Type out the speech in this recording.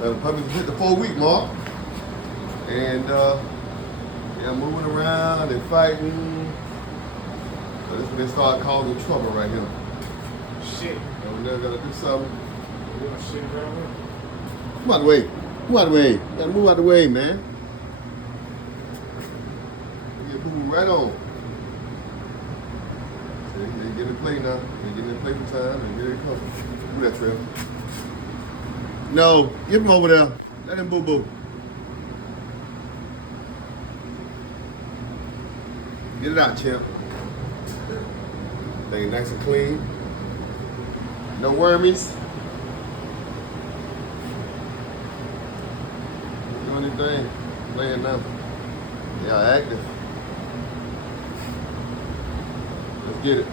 The puppies hit the 4-week mark. And they're moving around and fighting. So this is when they start causing trouble right here. Shit. And they're gonna do something. We're gonna shit around here. Move out the way. Move out the way. You gotta move out the way, man. You get moving right on. See, they get in play now. They get in play for time and here they come. Move that trail. No, give him over there. Let him boo boo. Get it out, champ. Thing nice and clean. No wormies. Doing anything. Playing now. Y'all active. Let's get it.